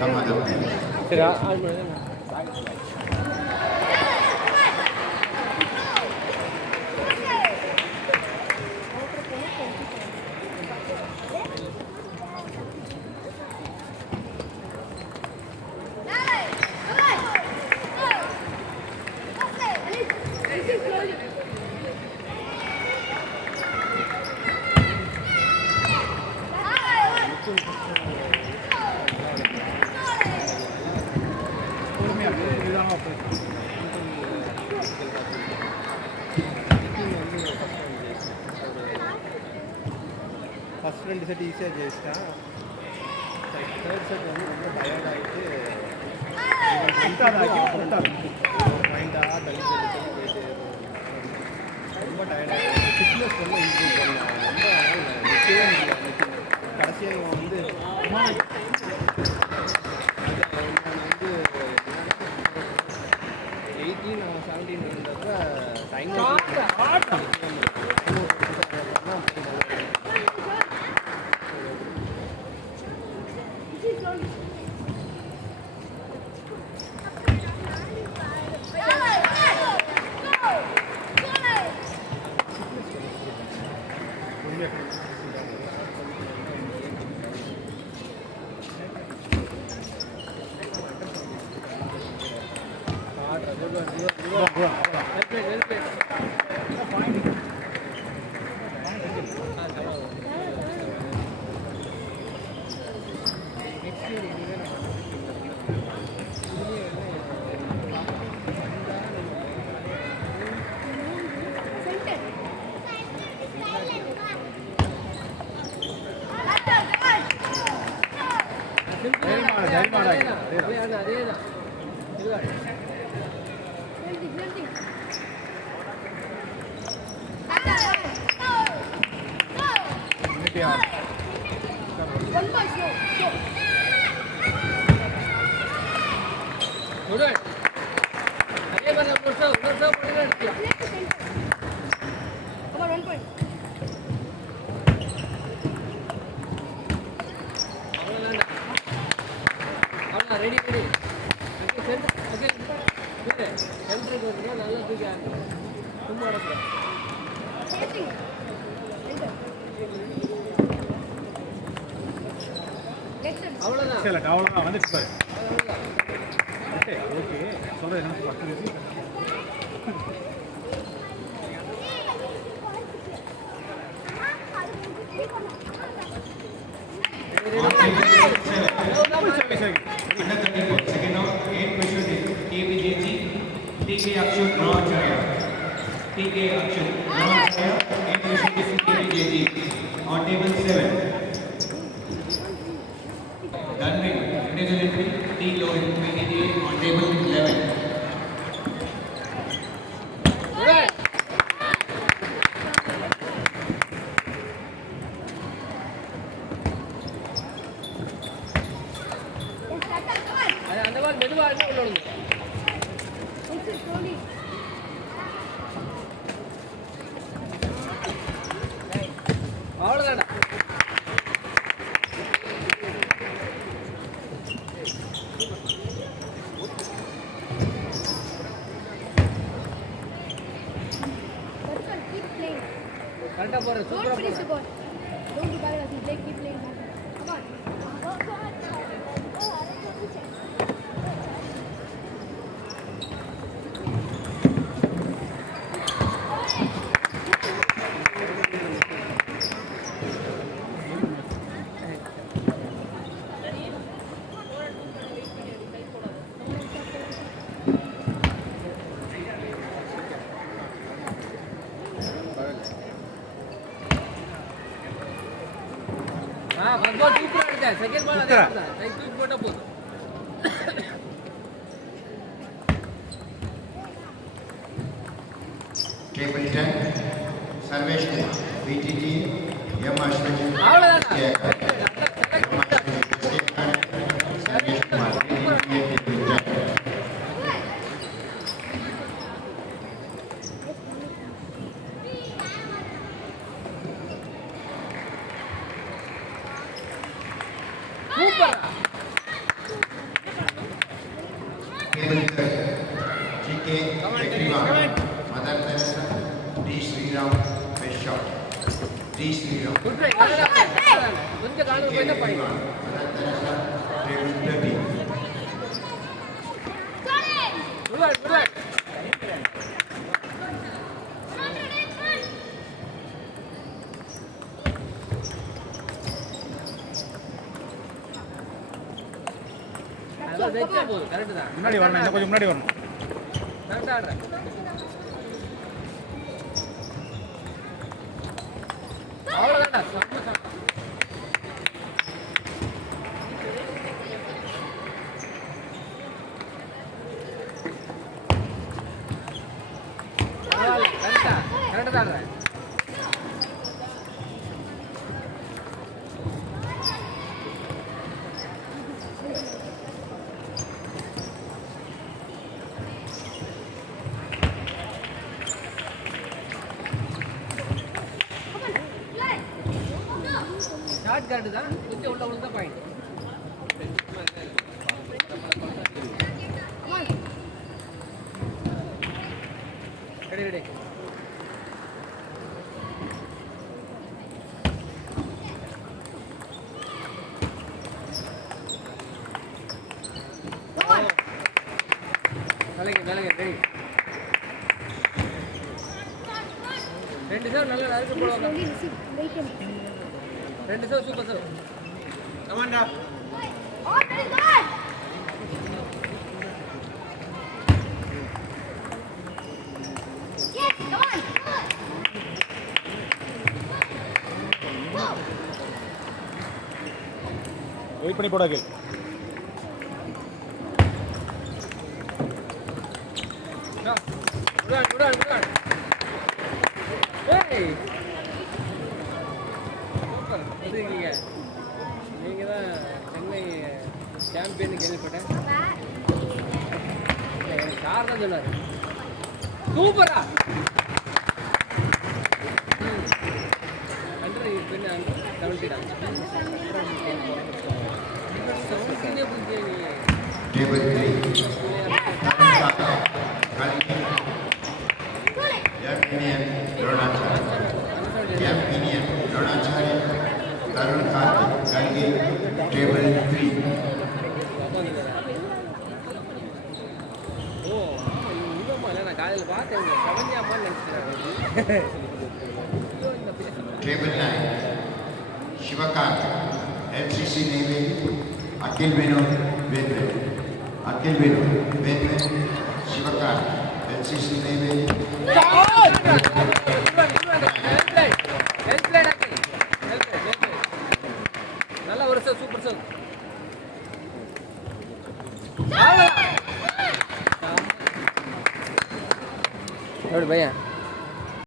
சம்மதம். First 2 set ஈஸியாக ஜெயிச்சிட்டான். Third set வந்து ரொம்ப டயர்ட் ஆகிட்டு மைண்டாக தள்ளி போயிட்டு ரொம்ப டயர்ட் ஆகிட்டு ஃபிட்னஸ் ரொம்ப இம்ப்ரூவ் பண்ணான். ரொம்ப நிற்கவே முடியல. கடைசியாக இவன் வந்து நான் வந்து 18 17 இருந்தப்ப டைம் அவ்வளோதான் வந்துட்டு ஓகே ஓகே சொல்கிறேன் என்ன 10 நிமிஷம் TK Akshu Dronacharya and KVJG on table 7. Dunwin individual entry T Lohin PTJ on table 11. Don't finish the ball. Don't do bad. Keep playing. Come on. Second ball ada. Saya tu buat apa? Table 10. Sarvesh Kumar, BTT, M. Ashwin. Avladana. Sarvesh Kumar, BTT, table 10. Super. Sriram, best shot. D. Sriram. Good right கொஞ்சம் காலம் போயிட்டா point Table 13. Good right அதான் வெச்சா போதும் correct தான் முன்னாடி வரணும், இன்னும் கொஞ்சம் முன்னாடி வரணும். கரெக்டா ஆடுற அவ்வளோதான்டா கரெக்டா கரெக்டா தான் ஆடுற ஷார்ட் கரெக்டு தான் கொஞ்சம் உள்ள உள்ள தான் பாயிண்ட் ரெடி ரெடி வேலைங்க ரெடி ரெண்டு சார் நல்ல நறுக்கு போடுவாங்க Slowly receive. Wait a minute. ரெண்டு சார் சூப்பர் சார் கமாண்டா Oh, very good. Yes, come on. Wait பண்ணி போடா கேள். விடான் ஏய் சூப்பர் இருக்கீங்க நீங்கள் தான் சென்னை சாம்பியன் கேள்விப்பட்டேன் எனக்கு சார் தான் சொன்னார் சூப்பரா அண்டர் பின்ன 70 தான் சவுண்டிங்கே புரிஞ்சு Table 3. Yapinian Dronacharya. Yapinian Dronacharya. Tarun Karthik. Galgi. Table 3. ஓ இல்லைம்மா இல்லை நான் காலையில் பார்த்தேன் கவனியாமான்னு நினச்சிக்கிறேன் Table 9. Shivakant. LCC Navy. Akhil Vinod. Vedve. Akhil Vinod. Vedve. Shivakant. LCC Navy. நல்ல ஒரு சார் சூப்பர் சார் எப்படி பையன்